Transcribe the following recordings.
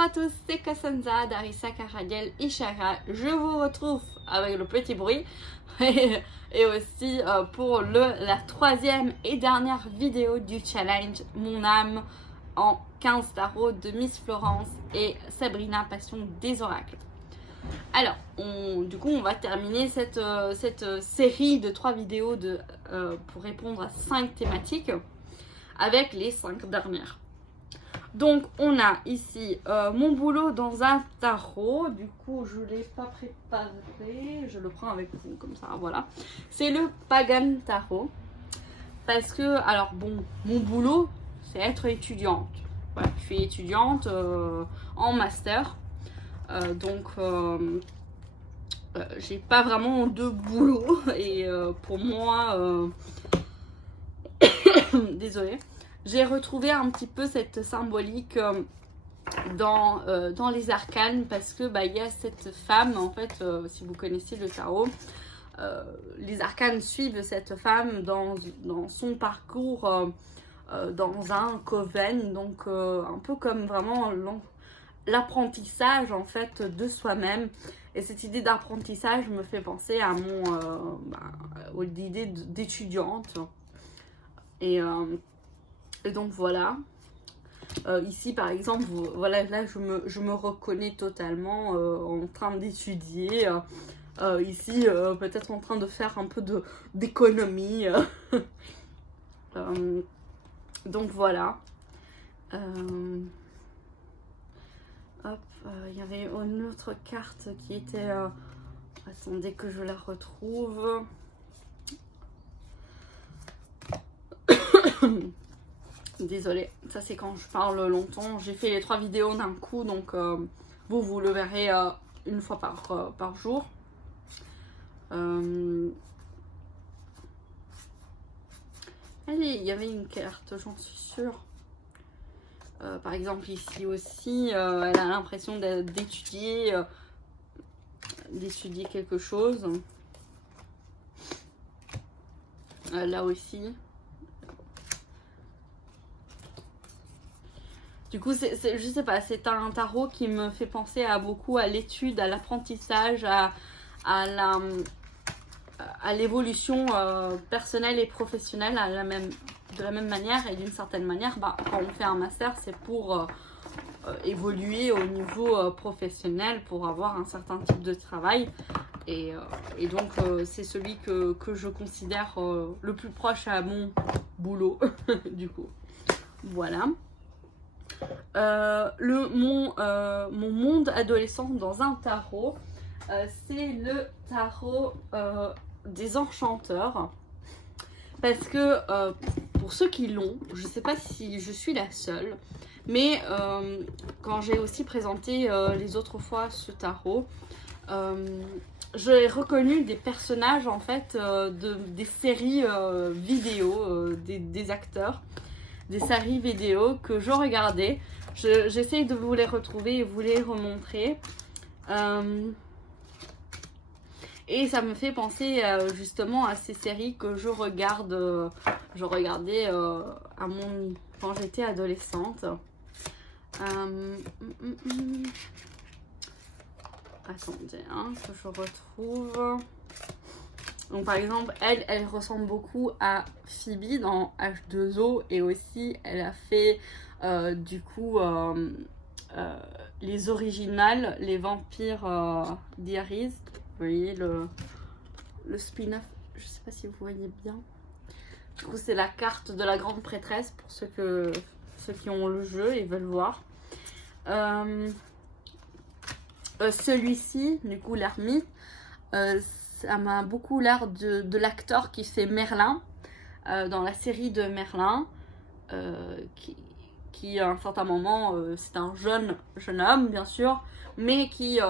à tous, c'est Cassandra d'Arissa Karadiel Ishara. Je vous retrouve avec le petit bruit et aussi pour la troisième et dernière vidéo du challenge Mon âme en 15 tarots de Miss Florence et Sabrina Passion des oracles. Alors, du coup, on va terminer cette série de 3 vidéos pour répondre à 5 thématiques avec les 5 dernières. Donc, on a ici mon boulot dans un tarot. Du coup, je ne l'ai pas préparé. Je le prends avec vous, comme ça, voilà. C'est le Pagan Tarot. Parce que, alors, bon, mon boulot, c'est être étudiante. Voilà, je suis étudiante en master. J'ai pas vraiment de boulot. Et pour moi... désolée. J'ai retrouvé un petit peu cette symbolique dans les arcanes parce que il y a cette femme, en fait, si vous connaissez le tarot, les arcanes suivent cette femme dans son parcours dans un coven, donc un peu comme vraiment l'apprentissage en fait de soi-même. Et cette idée d'apprentissage me fait penser à aux idées d'étudiante. Et donc voilà, ici par exemple, voilà, là je me reconnais totalement en train d'étudier, ici peut-être en train de faire un peu d'économie, donc voilà. Hop, il y avait une autre carte qui était, attendez que je la retrouve. Désolée, ça c'est quand je parle longtemps. J'ai fait les 3 vidéos d'un coup, donc vous le verrez une fois par jour. Allez, il y avait une carte, j'en suis sûre. Par exemple ici aussi, elle a l'impression d'étudier quelque chose. Là aussi. Du coup, je sais pas, c'est un tarot qui me fait penser beaucoup à l'étude, à l'apprentissage, à l'évolution personnelle et professionnelle de la même manière. Et d'une certaine manière, quand on fait un master, c'est pour évoluer au niveau professionnel, pour avoir un certain type de travail. Et donc, c'est celui que je considère le plus proche à mon boulot, du coup. Voilà. Mon monde adolescent dans un tarot, c'est le tarot des enchanteurs, parce que pour ceux qui l'ont, je sais pas si je suis la seule, mais quand j'ai aussi présenté les autres fois ce tarot, j'ai reconnu des personnages en fait des séries vidéo, des acteurs, des séries vidéo que je regardais. J'essaye de vous les retrouver et vous les remontrer. Et ça me fait penser justement à ces séries que je regardais quand j'étais adolescente. Attendez, que je retrouve. Donc par exemple, elle ressemble beaucoup à Phoebe dans H2O, et aussi elle a fait du coup les originales, les vampires d'Iris. Vous voyez le spin-off, je sais pas si vous voyez bien. Du coup c'est la carte de la grande prêtresse pour ceux qui ont le jeu et veulent voir. Celui-ci, du coup l'ermite, ça m'a beaucoup l'air de l'acteur qui fait Merlin dans la série de Merlin, qui à un certain moment, c'est un jeune homme bien sûr, mais qui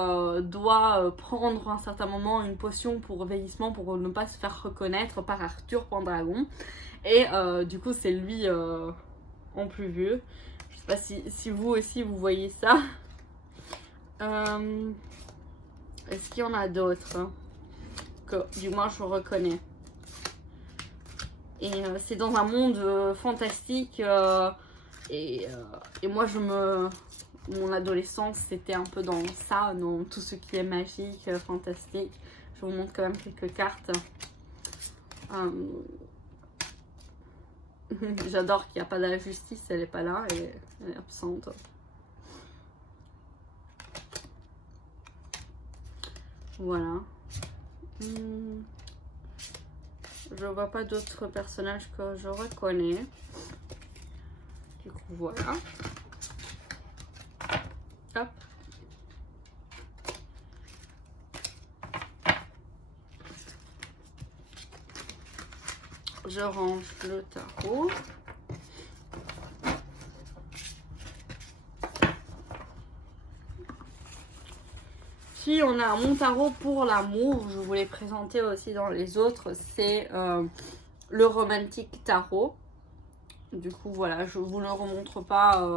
doit prendre à un certain moment une potion pour vieillissement pour ne pas se faire reconnaître par Arthur Pendragon. Et du coup c'est lui en plus vieux. Je sais pas si vous aussi vous voyez ça. Est-ce qu'il y en a d'autres que du moins je reconnais? Et c'est dans un monde fantastique, et moi je me mon adolescence, c'était un peu dans ça, dans tout ce qui est magique, fantastique. Je vous montre quand même quelques cartes. J'adore qu'il n'y a pas de la justice, elle n'est pas là, elle est absente. Voilà. Je vois pas d'autres personnages que je reconnais. Du coup, voilà. Hop. Je range le tarot. Puis on a mon tarot pour l'amour. Je vous l'ai présenté aussi dans les autres. C'est le Romantic Tarot. Du coup, voilà, je vous le remontre pas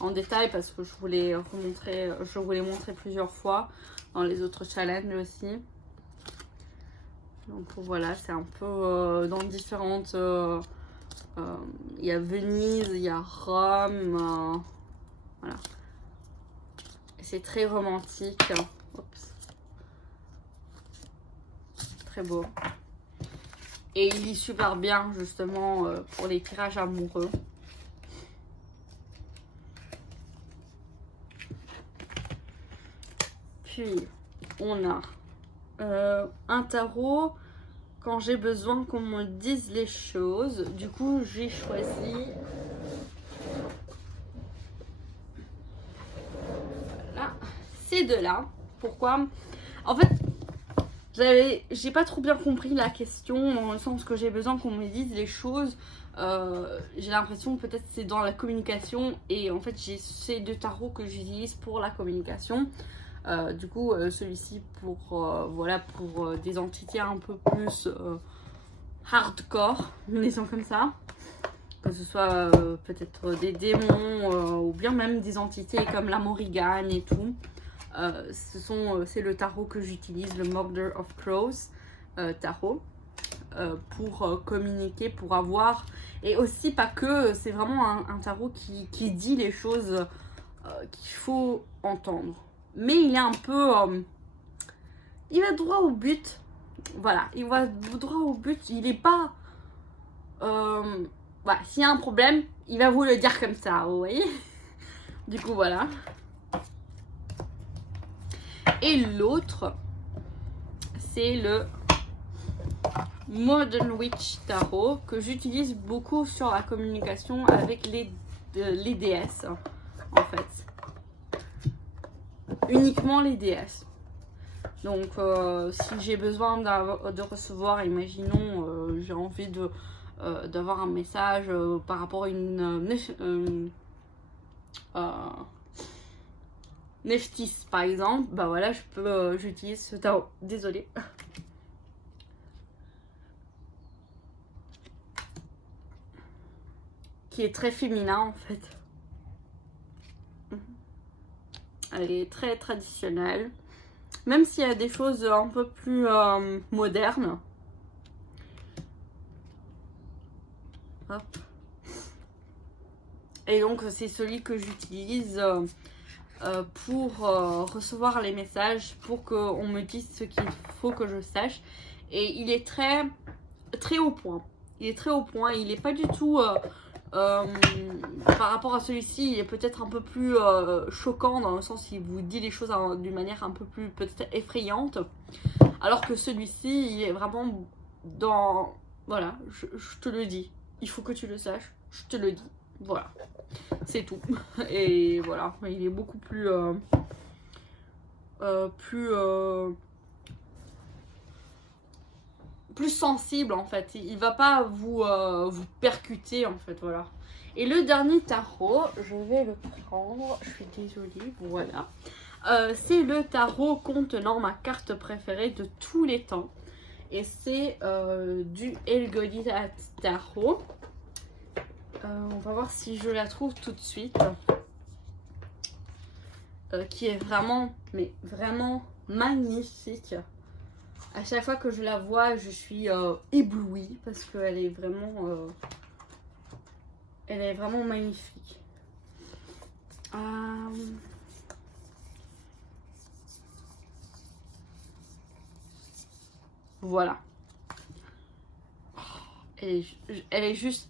en détail parce que je vous l'ai montré plusieurs fois dans les autres challenges aussi. Donc voilà, c'est un peu dans différentes... il y a Venise, il y a Rome, voilà. C'est très romantique. Oups. Très beau. Et il lit super bien justement pour les tirages amoureux. Puis on a un tarot quand j'ai besoin qu'on me dise les choses. Du coup j'ai choisi voilà, ces deux-là. Pourquoi? En fait, j'ai pas trop bien compris la question dans le sens que j'ai besoin qu'on me dise les choses. J'ai l'impression peut-être c'est dans la communication et en fait j'ai ces deux tarots que j'utilise pour la communication. Du coup celui-ci pour voilà, pour des entités un peu plus hardcore, disons comme ça, que ce soit peut-être des démons ou bien même des entités comme la Morrigan et tout. C'est le tarot que j'utilise, le Mother of Crows tarot, pour communiquer, pour avoir, et aussi pas que, c'est vraiment un tarot qui dit les choses qu'il faut entendre. Mais il est un peu... il va droit au but. Voilà, il va droit au but. Il est pas... voilà, s'il y a un problème, il va vous le dire comme ça, vous voyez. Du coup, voilà. Et l'autre, c'est le Modern Witch Tarot que j'utilise beaucoup sur la communication avec les déesses, en fait. Uniquement les déesses. Donc si j'ai besoin de recevoir, imaginons j'ai envie d'avoir un message par rapport à une Nephthys par exemple, bah voilà, j'utilise ce tarot. Désolée. Qui est très féminin en fait. Elle est très traditionnelle. Même s'il y a des choses un peu plus modernes. Hop. Et donc c'est celui que j'utilise pour recevoir les messages, pour qu'on me dise ce qu'il faut que je sache. Et il est très au point. Il est très au point. Il n'est pas du tout... par rapport à celui-ci, il est peut-être un peu plus choquant dans le sens qu'il vous dit les choses d'une manière un peu plus peut-être effrayante, alors que celui-ci il est vraiment dans voilà, je te le dis, il faut que tu le saches, je te le dis, voilà, c'est tout. Et voilà, il est beaucoup plus plus sensible en fait, il va pas vous percuter en fait, voilà. Et le dernier tarot, je vais le prendre, je suis désolée, voilà. C'est le tarot contenant ma carte préférée de tous les temps. Et c'est du Helgolyat Tarot. On va voir si je la trouve tout de suite. Qui est vraiment, mais vraiment magnifique. À chaque fois que je la vois, je suis éblouie parce qu'elle est vraiment magnifique. Voilà. Elle est juste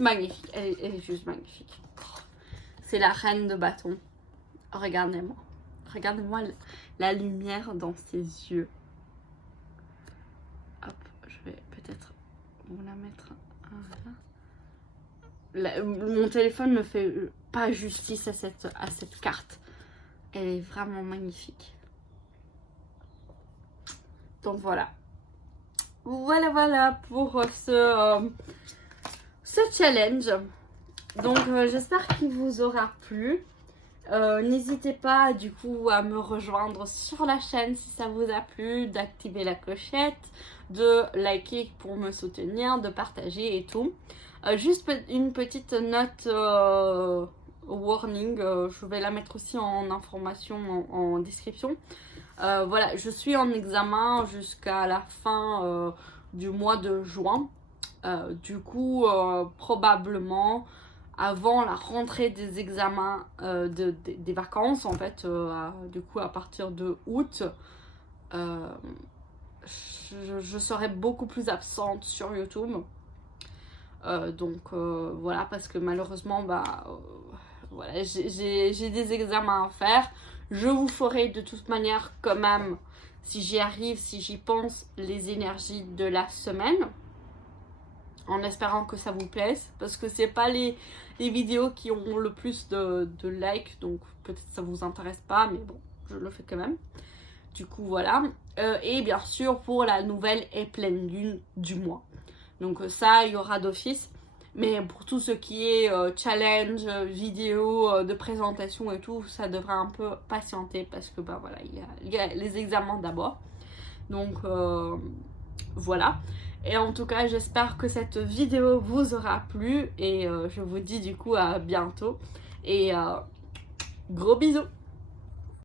magnifique. Elle est juste magnifique. C'est la reine de bâton. Regardez-moi. Regardez-moi la lumière dans ses yeux. Hop, je vais peut-être vous la mettre. Mon téléphone ne fait pas justice à cette carte. Elle est vraiment magnifique. Donc voilà. Voilà pour ce challenge. Donc j'espère qu'il vous aura plu. N'hésitez pas du coup à me rejoindre sur la chaîne si ça vous a plu, d'activer la clochette, de liker pour me soutenir, de partager et tout. Juste une petite note warning, je vais la mettre aussi en information en description. Voilà, je suis en examen jusqu'à la fin du mois de juin. Du coup, probablement avant la rentrée des examens des vacances, en fait, du coup à partir de août, je serai beaucoup plus absente sur YouTube. Donc voilà, parce que malheureusement, voilà, j'ai des examens à faire. Je vous ferai de toute manière quand même, si j'y arrive, si j'y pense, les énergies de la semaine. En espérant que ça vous plaise. Parce que c'est pas les vidéos qui ont le plus de likes. Donc peut-être ça vous intéresse pas. Mais bon, je le fais quand même. Du coup voilà. Et bien sûr pour la nouvelle et pleine lune du mois. Donc ça il y aura d'office. Mais pour tout ce qui est challenge, vidéo, de présentation et tout, ça devrait un peu patienter parce que voilà, il y a les examens d'abord. Donc voilà. Et en tout cas, j'espère que cette vidéo vous aura plu et je vous dis du coup à bientôt et gros bisous.